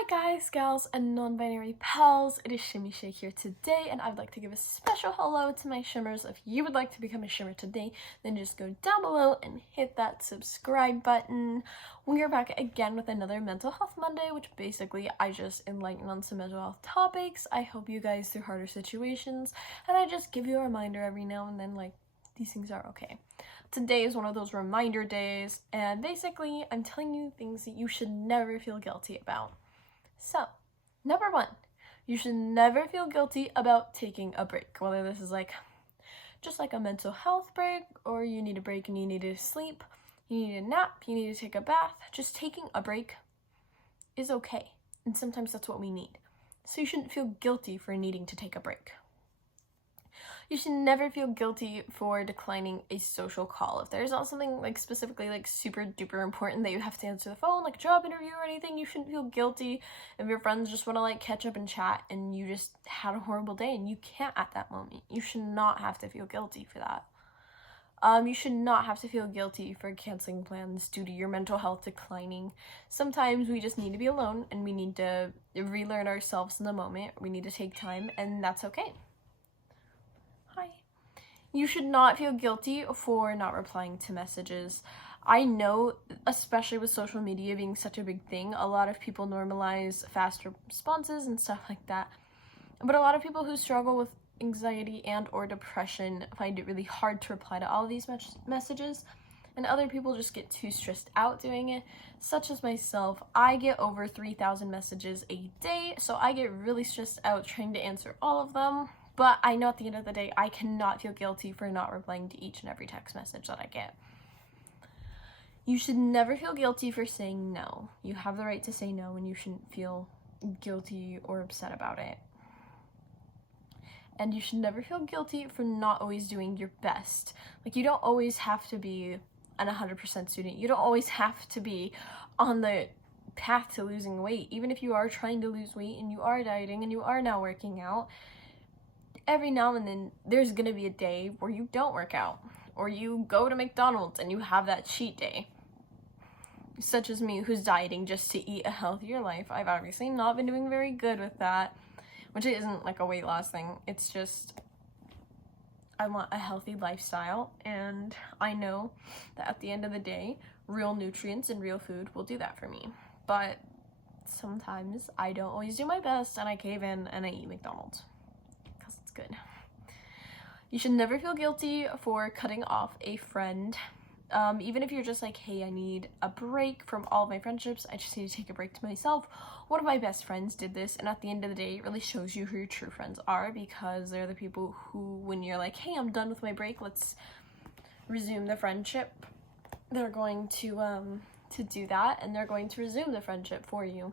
Hi guys, gals, and non-binary pals, it is Shimmy Shay here today, and I'd like to give a special hello to my shimmers. If you would like to become a shimmer today, then just go down below and hit that subscribe button. We are back again with another Mental Health Monday, which basically I just enlighten on some mental health topics. I help you guys through harder situations, and I just give you a reminder every now and then, like, these things are okay. Today is one of those reminder days, and basically I'm telling you things that you should never feel guilty about. So, number one, you should never feel guilty about taking a break, whether this is just like a mental health break, or you need a break and you need to sleep, you need a nap, you need to take a bath. Just taking a break is okay, and sometimes that's what we need. So you shouldn't feel guilty for needing to take a break. You should never feel guilty for declining a social call. If there's not something specifically super duper important that you have to answer the phone, like a job interview or anything, you shouldn't feel guilty if your friends just want to catch up and chat and you just had a horrible day and you can't at that moment. You should not have to feel guilty for that. You should not have to feel guilty for canceling plans due to your mental health declining. Sometimes we just need to be alone and we need to relearn ourselves in the moment. We need to take time, and that's okay. You should not feel guilty for not replying to messages. I know, especially with social media being such a big thing, a lot of people normalize faster responses and stuff like that. But a lot of people who struggle with anxiety and or depression find it really hard to reply to all of these messages. And other people just get too stressed out doing it, such as myself. I get over 3,000 messages a day, so I get really stressed out trying to answer all of them. But I know at the end of the day, I cannot feel guilty for not replying to each and every text message that I get. You should never feel guilty for saying no. You have the right to say no, and you shouldn't feel guilty or upset about it. And you should never feel guilty for not always doing your best. You don't always have to be an 100% student. You don't always have to be on the path to losing weight. Even if you are trying to lose weight and you are dieting and you are now working out, every now and then there's gonna be a day where you don't work out, or you go to McDonald's and you have that cheat day. Such as me, who's dieting just to eat a healthier life. I've obviously not been doing very good with that, which isn't a weight loss thing. It's just I want a healthy lifestyle, and I know that at the end of the day, real nutrients and real food will do that for me. But sometimes I don't always do my best, and I cave in and I eat McDonald's. It's good. You should never feel guilty for cutting off a friend. Even if you're just hey, I need a break from all of my friendships, I just need to take a break to myself. One of my best friends did this, and at the end of the day, it really shows you who your true friends are, because they're the people who, when you're hey, I'm done with my break, let's resume the friendship, they're going to do that, and they're going to resume the friendship for you.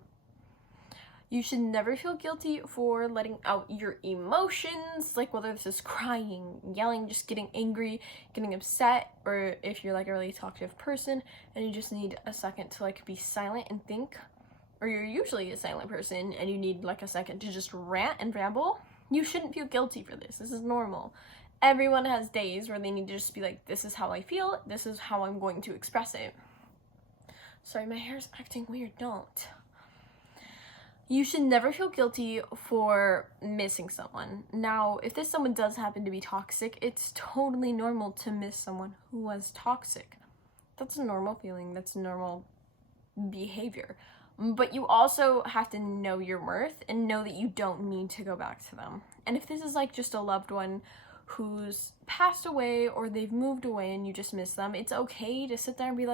You should never feel guilty for letting out your emotions, whether this is crying, yelling, just getting angry, getting upset, or if you're a really talkative person and you just need a second to be silent and think, or you're usually a silent person and you need a second to just rant and ramble, you shouldn't feel guilty for this. This is normal. Everyone has days where they need to just be this is how I feel, this is how I'm going to express it. Sorry, my hair's acting weird, don't. You should never feel guilty for missing someone. Now, if this someone does happen to be toxic, it's totally normal to miss someone who was toxic. That's a normal feeling, that's normal behavior. But you also have to know your worth and know that you don't need to go back to them. And if this is just a loved one who's passed away or they've moved away and you just miss them, it's okay to sit there and be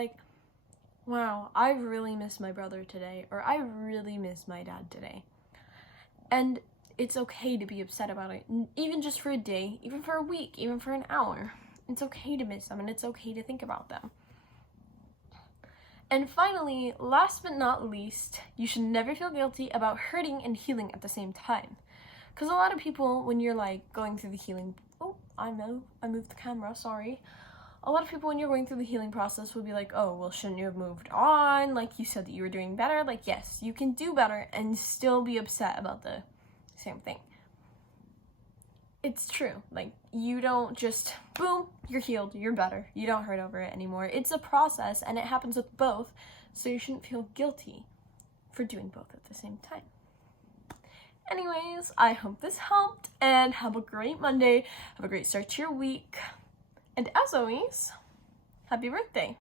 wow, I really miss my brother today, or I really miss my dad today. And it's okay to be upset about it, even just for a day, even for a week, even for an hour. It's okay to miss them, and it's okay to think about them. And finally, last but not least, you should never feel guilty about hurting and healing at the same time. Because a lot of people, when you're going through the healing, I moved the camera, sorry. A lot of people, when you're going through the healing process, will be oh, well, shouldn't you have moved on? You said that you were doing better. Yes, you can do better and still be upset about the same thing. It's true. You don't just, boom, you're healed, you're better. You don't hurt over it anymore. It's a process, and it happens with both, so you shouldn't feel guilty for doing both at the same time. Anyways, I hope this helped, and have a great Monday. Have a great start to your week. And as always, happy birthday.